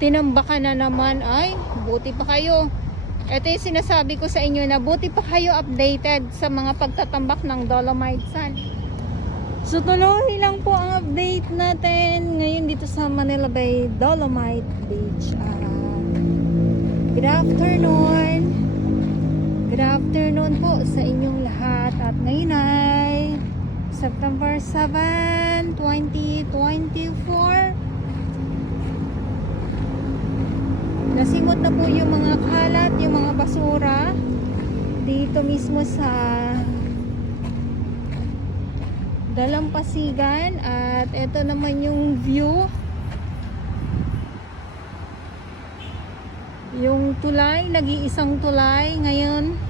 tinambakan na naman. Ay, buti pa kayo. Ito yung sinasabi ko sa inyo na buti pa kayo updated sa mga pagtatambak ng Dolomite Sand. So tuloy lang po ang update natin ngayon dito sa Manila Bay Dolomite Beach. Good afternoon. Good afternoon po sa inyong lahat. At ngayon ay September 7, 2024. Nasimot na po yung mga kalat, yung mga basura dito mismo sa Dalampasigan. At ito naman yung view, yung tulay, nag-iisang tulay ngayon,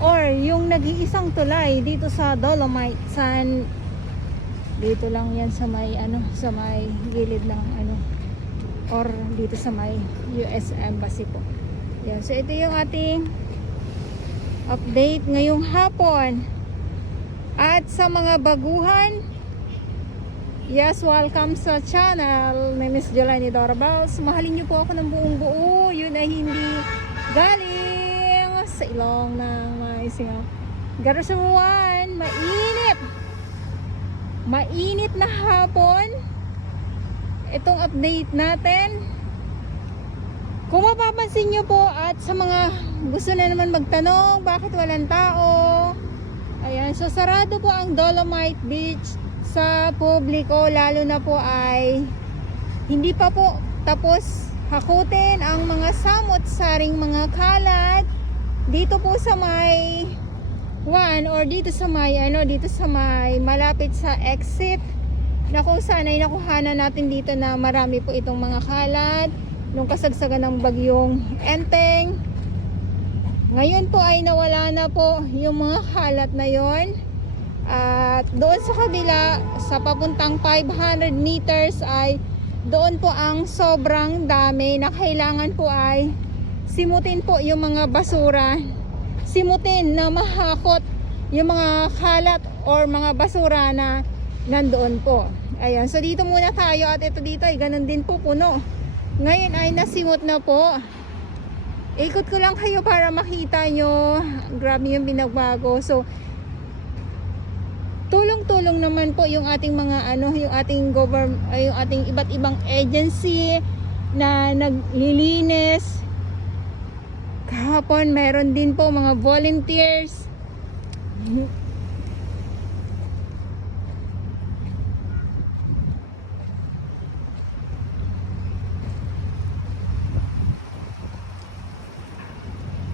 or yung nag-iisang tulay dito sa Dolomite Sand. Dito lang yan sa may sa may gilid ng or dito sa may US Embassy po. Yan. So ito yung ating update ngayong hapon. At sa mga baguhan, yes, welcome sa channel ni Miss Jelani Dorabels. Mahalin niyo po ako ng buong buo. Yun ay hindi galing sa ilong ng may singaw. Garasuan, mainit. Mainit na hapon. Itong update natin. Kung mapapansin nyo po, at sa mga gusto na naman magtanong bakit walang tao, ayan, so sarado po ang Dolomite Beach sa publiko, lalo na po ay hindi pa po tapos hakutin ang mga samot-saring mga kalat dito po sa may or dito sa may dito sa may malapit sa exit na kung saan ay nakuhanan natin dito na marami po itong mga kalat nung kasagsagan ng bagyong Enteng. Ngayon po ay nawala na po yung mga kalat na yon. At doon sa kabila, sa papuntang 500 meters ay doon po ang sobrang dami na kailangan po ay simutin po yung mga basura. Simutin na mahakot yung mga kalat or mga basura na nandoon po. Ayan, so dito muna tayo, at ito dito ay ganun din po, puno. Ngayon ay nasimot na po. Ikot ko lang kayo para makita nyo. Grabe yung pinagbago. So tulong-tulong naman po yung ating mga yung ating yung ating iba't ibang agency na naglilinis. Kahapon meron din po mga volunteers.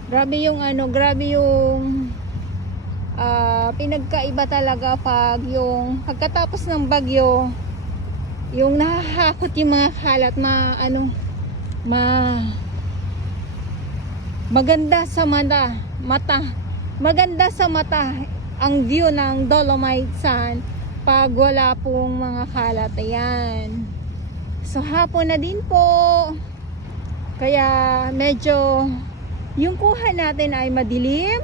Grabe yung pinagkaiba talaga pag yung pagkatapos ng bagyo, yung nahahakot yung mga kalat, maganda sa mata. Maganda sa mata ang view ng Dolomite Sand pag wala pong mga kalat. Ayan. So hapon na din po. Kaya medyo yung kuha natin ay madilim,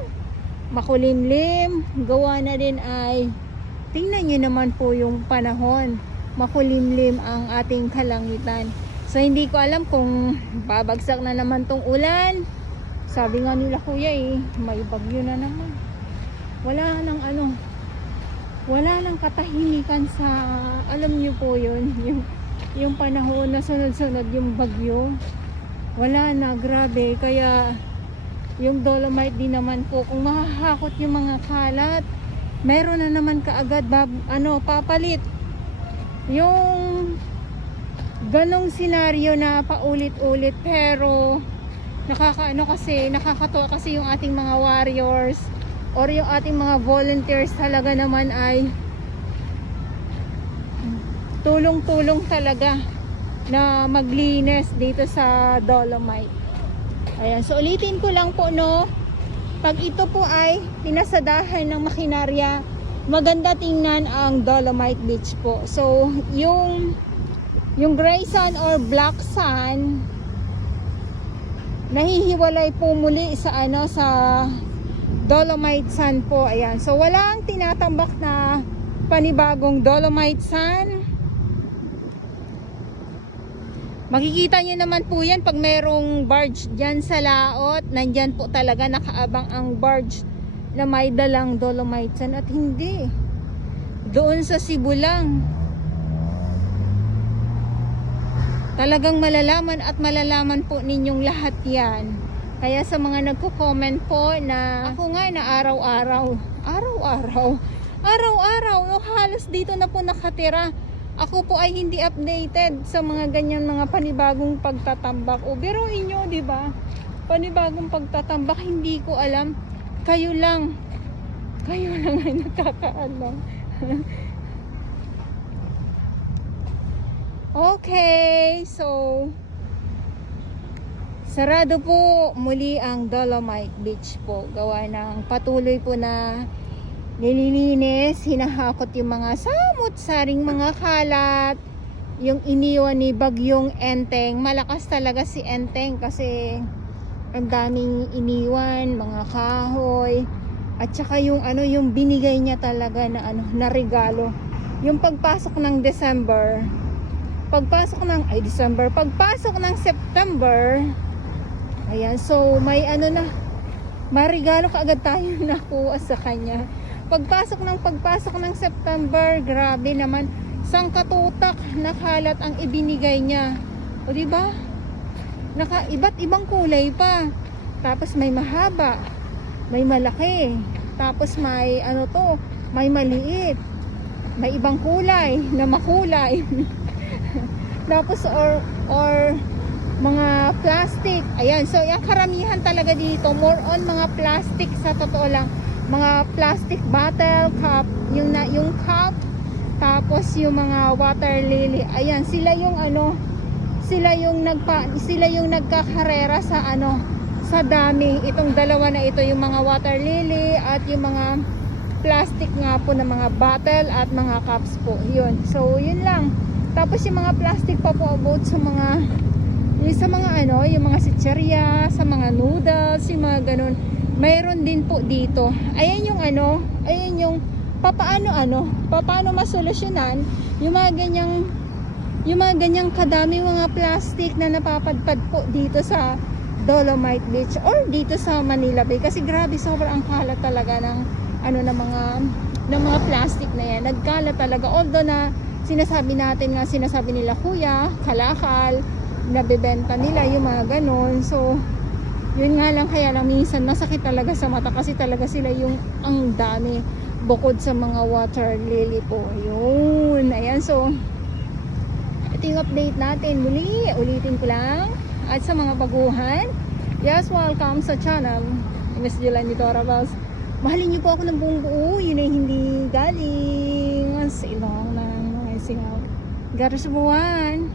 makulimlim. Gawa na din ay, tingnan nyo naman po yung panahon, makulimlim ang ating kalangitan. So hindi ko alam kung babagsak na naman tong ulan. Sabi nga nila kuya may bagyo na naman. Wala nang katahimikan sa, alam nyo po yun, yung panahon na sunod-sunod yung bagyo. Wala na, grabe. Kaya yung Dolomite din naman po, kung mahahakot yung mga kalat, meron na naman kaagad papalit. Yung ganong senaryo na paulit-ulit, pero nakakatuwa kasi yung ating mga warriors or yung ating mga volunteers talaga naman ay tulong-tulong talaga na maglinis dito sa Dolomite. Ayan, so ulitin ko lang po pag ito po ay pinasadahan ng makinarya, maganda tingnan ang Dolomite Beach po. So yung gray sand or black sand nahihiwalay po muli sa sa Dolomite Sand po. Ayan, so walang tinatambak na panibagong Dolomite Sand. Makikita nyo naman po yan pag merong barge dyan sa laot. Nandyan po talaga nakaabang ang barge na may dalang dolomite sand at hindi. Doon sa Cebu lang. Talagang malalaman at malalaman po ninyong lahat yan. Kaya sa mga nagko-comment po na ako nga na araw-araw, no, halos dito na po nakatira. Ako po ay hindi updated sa mga ganyan mga panibagong pagtatambak. O biruin nyo, di ba? Panibagong pagtatambak, hindi ko alam. Kayo lang ay nakakaalam. Okay, so sarado po muli ang Dolomite Beach po. Gawa ng patuloy po na nililinis, hinahakot yung mga samut-saring mga kalat, yung iniwan ni Bagyong Enteng. Malakas talaga si Enteng kasi ang daming iniwan, mga kahoy, at saka yung yung binigay niya talaga na na regalo. Yung pagpasok ng pagpasok ng September, ayan, so may may regalo kaagad tayo nakuha sa kanya. Pagpasok ng September, grabe naman, sangkatutak na kalat ang ibinigay niya. O di ba? Iba't ibang kulay pa. Tapos may mahaba, may malaki, tapos may may maliit, may ibang kulay na makulay. Tapos or mga plastic. Ayan, so yung karamihan talaga dito, more on mga plastic sa totoo lang. Mga plastic bottle, cup, yung cup, tapos yung mga water lily. Ayan, sila yung nagkakarera sa sa dami. Itong dalawa na ito, yung mga water lily at yung mga plastic nga po na mga bottle at mga cups po. Yun. So, yun lang. Tapos yung mga plastic pa po about sa mga yung mga sitserya, sa mga noodles, yung mga ganun. Mayroon din po dito. Ayan yung ayan yung paano masolusyonan yung mga ganyang kadami mga plastic na napapadpad po dito sa Dolomite Beach or dito sa Manila Bay. Kasi grabe, sobrang kalat talaga ng mga plastic na yan. Nagkalat talaga. Although na sinasabi nila kuya, kalakal, nabebenta nila yung mga ganon. So yun nga lang, kaya lang minsan masakit talaga sa mata kasi talaga sila yung ang dami bukod sa mga water lily po. Yun, ayan, so ito yung update natin. Muli, ulitin ko lang, at sa mga baguhan, yes, welcome sa channel Miss Jelani Torabas. Mahalin niyo po ako ng buong buo. Yun ay hindi galing sa ilong ng mga singaw. Gara sa buwan.